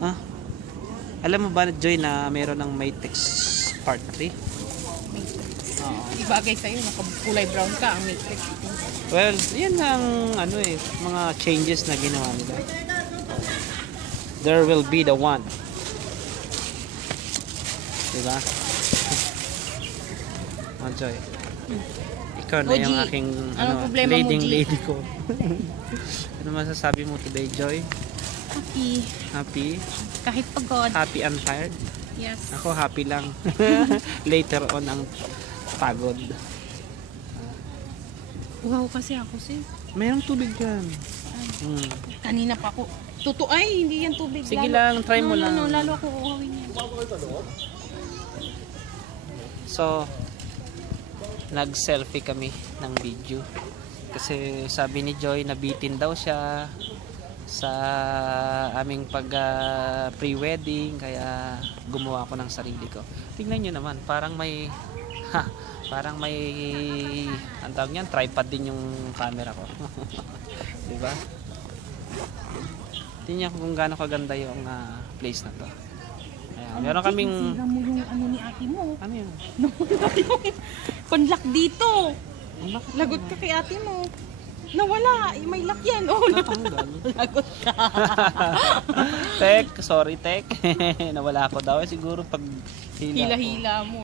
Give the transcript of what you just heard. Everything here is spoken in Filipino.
Ha? Alam mo ba, Joy, na mayroon ng Matex Part 3? Oo. Ibagay sa'yo, nakakulay brown ka, ang matrix. Well, yan ang ano eh, mga changes na ginawa nila. There will be the one. Diba? Oh, Joy. Ikaw na yung Moji, aking anong problema, leading Moji? lady ko. Ano masasabi mo today, Joy? Happy. Happy? Kahit pagod. Happy and tired? Yes. Ako happy lang. Later on ang pagod. Wow kasi ako sis. Mayroong tubig yan. Kanina pa ako. Ay, hindi yan tubig. Sige lang, try mo lang. No, lalo ako uuwawin yan. So, nag-selfie kami ng video. Kasi sabi ni Joy, nabitin daw siya sa aming pag pre-wedding, kaya gumawa ako ng sarili ko. Tingnan nyo naman, parang may parang may ang tawag niyan, tripod din yung camera ko. Di ba? Tingnan ko kung gaano kaganda yung place na to. Ayan, meron kaming Sira mo yung ano ni ate mo. ano yun? Panlak dito. Bakit Lagot ka kay ate mo. Nawala. May lock yan. Oh, natanggal? lagot ka. Tek, sorry Tek. Nawala ako daw. Siguro pag hila ko. Hila-hila mo.